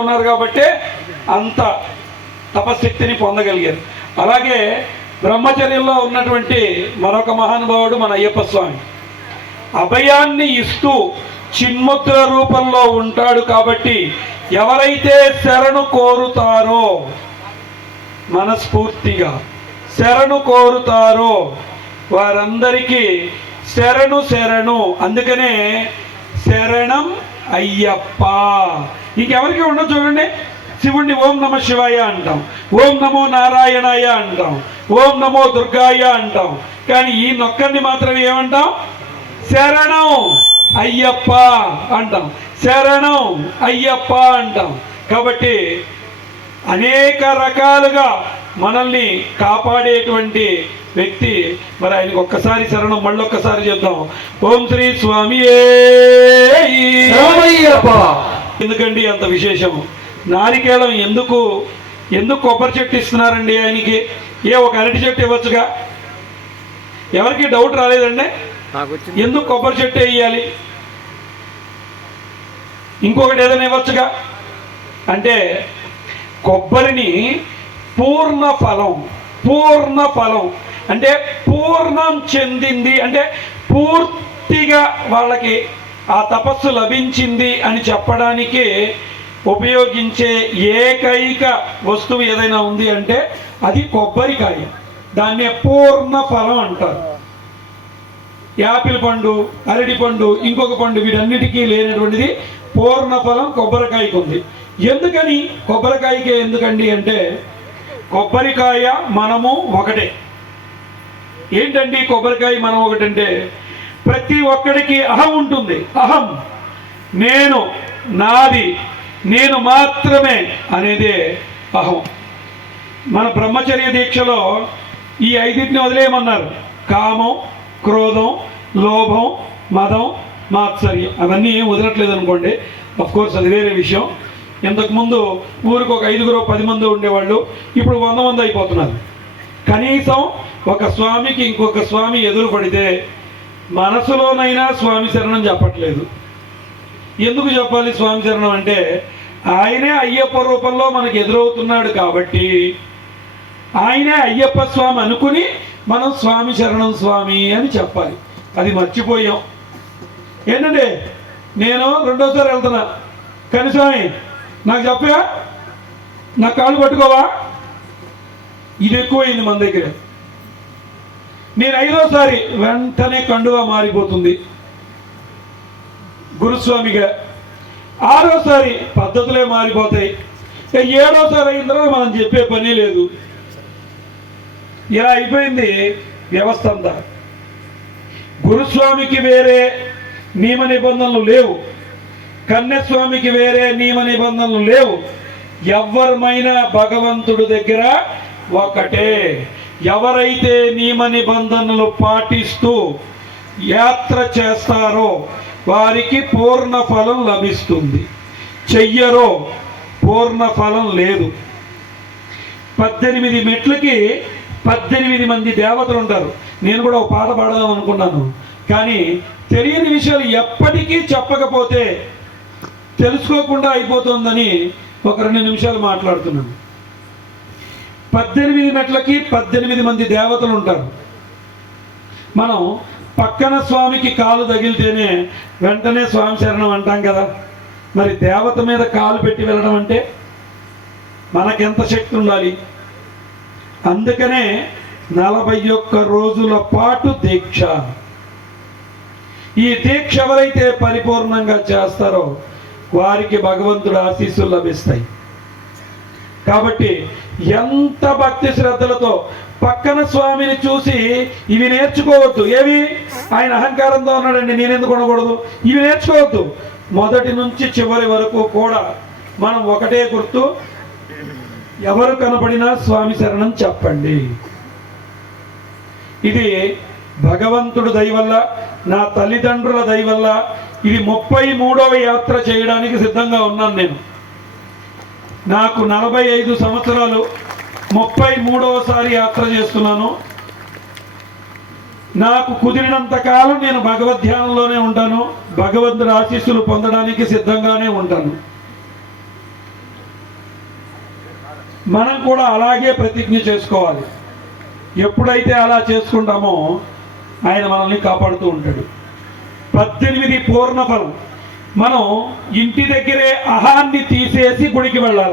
ఉన్నారు కాబట్టి అంత తపశక్తిని పొందగలిగారు. అలాగే బ్రహ్మచర్యంలో ఉన్నటువంటి మరొక మహానుభావుడు మన అయ్యప్ప స్వామి. అభయాన్ని ఇస్తూ చిన్ముద్ర రూపంలో ఉంటాడు కాబట్టి ఎవరైతే శరణు కోరుతారో, మనస్ఫూర్తిగా శరణు కోరుతారో వారందరికీ శరణు శరణు. అందుకనే శరణం అయ్యప్ప. ఇంకెవరికి ఉండదు చూడండి. శివుణ్ణి ఓం నమ శివాయ అంటాం, ఓం నమో నారాయణాయ అంటాం, ఓం నమో దుర్గాయ అంటాం. కానీ ఈ నొక్కర్ని మాత్రం ఏమంటాం? శరణం అయ్యప్ప అంటాం, శరణం అయ్యప్ప అంటాం. కాబట్టి అనేక రకాలుగా మనల్ని కాపాడేటువంటి వ్యక్తి. మరి ఆయనకు ఒక్కసారి శరణం మళ్ళొక్కసారి చెప్దాం. ఓం శ్రీ స్వామి. ఎందుకండి అంత విశేషము? నారికేళం ఎందుకు కొబ్బరి చెట్టు ఇస్తున్నారండి ఆయనకి? ఒక అరటి చెట్టు ఇవ్వచ్చుగా. ఎవరికి డౌట్ రాలేదండి ఎందుకు కొబ్బరి చెట్టు వేయాలి? ఇంకొకటి ఏదైనా ఇవ్వచ్చుగా. అంటే కొబ్బరిని పూర్ణ ఫలం అంటే పూర్ణం చెందింది, అంటే పూర్తిగా వాళ్ళకి ఆ తపస్సు లభించింది అని చెప్పడానికి ఉపయోగించే ఏకైక వస్తువు ఏదైనా ఉంది అంటే అది కొబ్బరికాయ. దాన్ని పూర్ణ ఫలం అంటారు. యాపిల్ పండు, అరటి పండు, ఇంకొక పండు వీటన్నిటికీ లేనటువంటిది పూర్ణ ఫలం కొబ్బరికాయకు ఉంది. ఎందుకని కొబ్బరికాయకే ఎందుకండి అంటే కొబ్బరికాయ మనము ఒకటే. ఏంటండి కొబ్బరికాయ మనం ఒకటంటే ప్రతి ఒక్కడికి అహం ఉంటుంది. అహం, నేను, నాది, నేను మాత్రమే అనేదే అహం. మన బ్రహ్మచర్య దీక్షలో ఈ ఐదింటిని వదిలేయమన్నారు. కామం, క్రోధం, లోభం, మదం, మాత్సర్యం. అవన్నీ ఏం వదలట్లేదు అనుకోండి. అఫ్కోర్స్ అది వేరే విషయం. ఇంతకుముందు ఊరికి ఒక 5-10 మంది ఉండేవాళ్ళు, ఇప్పుడు 100 మంది అయిపోతున్నారు. కనీసం ఒక స్వామికి ఇంకొక స్వామి ఎదురు పడితే మనసులోనైనా స్వామి శరణం చెప్పట్లేదు. ఎందుకు చెప్పాలి స్వామి శరణం అంటే ఆయనే అయ్యప్ప రూపంలో మనకు ఎదురవుతున్నాడు కాబట్టి ఆయనే అయ్యప్ప స్వామి అనుకుని మనం స్వామి శరణం స్వామి అని చెప్పాలి. అది మర్చిపోయాం. ఏంటంటే నేను 2వ సారి వెళ్తున్నా, కానీ స్వామి నాకు చెప్పా, నా కాళ్ళు పట్టుకోవా? ఇది ఎక్కువైంది మన దగ్గర. నేను 5వ సారి వెంటనే కండువా మారిపోతుంది గురుస్వామిగా. 6వ సారి పద్ధతులే మారిపోతాయి. 7వ సారి అయిన తర్వాత మనం చెప్పే పని లేదు. ఇలా అయిపోయింది వ్యవస్థ అంతా. గురుస్వామికి వేరే నియమ నిబంధనలు లేవు, కన్యస్వామికి వేరే నియమ నిబంధనలు లేవు. ఎవరిమైనా భగవంతుడి దగ్గర ఒకటే. ఎవరైతే నియమ నిబంధనలు పాటిస్తూ యాత్ర చేస్తారో వారికి పూర్ణ ఫలం లభిస్తుంది. చెయ్యరో పూర్ణ ఫలం లేదు. 18 మెట్లకి 18 మంది దేవతలు ఉంటారు. నేను కూడా ఒక పాట పాడదాం అనుకున్నాను, కానీ తెలియని విషయాలు ఎప్పటికీ చెప్పకపోతే తెలుసుకోకుండా అయిపోతుందని ఒక 2 నిమిషాలు మాట్లాడుతున్నాను. 18 మెట్లకి 18 మంది దేవతలు ఉంటారు. మనం పక్కన స్వామికి కాలు తగిలితేనే వెంటనే స్వామి శరణం అంటాం కదా. మరి దేవత మీద కాలు పెట్టి వెళ్ళడం అంటే మనకెంత శక్తి ఉండాలి? అందుకనే 41 రోజుల పాటు దీక్ష. ఈ దీక్ష ఎవరైతే పరిపూర్ణంగా చేస్తారో వారికి భగవంతుడు ఆశీస్సులు లభిస్తాయి. కాబట్టి ఎంత భక్తి శ్రద్ధలతో పక్కన స్వామిని చూసి ఇవి నేర్చుకోవద్దు. ఏవి? ఆయన అహంకారంతో ఉన్నాడండి, నేనెందుకు ఉండకూడదు, ఇవి నేర్చుకోవద్దు. మొదటి నుంచి చివరి వరకు కూడా మనం ఒకటే గుర్తు, ఎవరు కనపడినా స్వామి శరణం చెప్పండి. ఇది భగవంతుడు దయ వల్ల, నా తల్లిదండ్రుల దయ వల్ల ఇది 33వ యాత్ర చేయడానికి సిద్ధంగా ఉన్నాను. నేను నాకు 45 సంవత్సరాలు, 33వ సారి యాత్ర చేస్తున్నాను. నాకు కుదిరినంత కాలం నేను భగవద్ధ్యానంలోనే ఉంటాను. భగవంతుడి ఆశీస్సులు పొందడానికి సిద్ధంగానే ఉంటాను. మనం కూడా అలాగే ప్రతిజ్ఞ చేసుకోవాలి. ఎప్పుడైతే అలా చేసుకుంటామో ఆయన మనల్ని కాపాడుతూ ఉంటాడు. 18 పూర్ణ ఫలం. మనం ఇంటి దగ్గరే అహాన్ని తీసేసి గుడికి వెళ్ళాలి.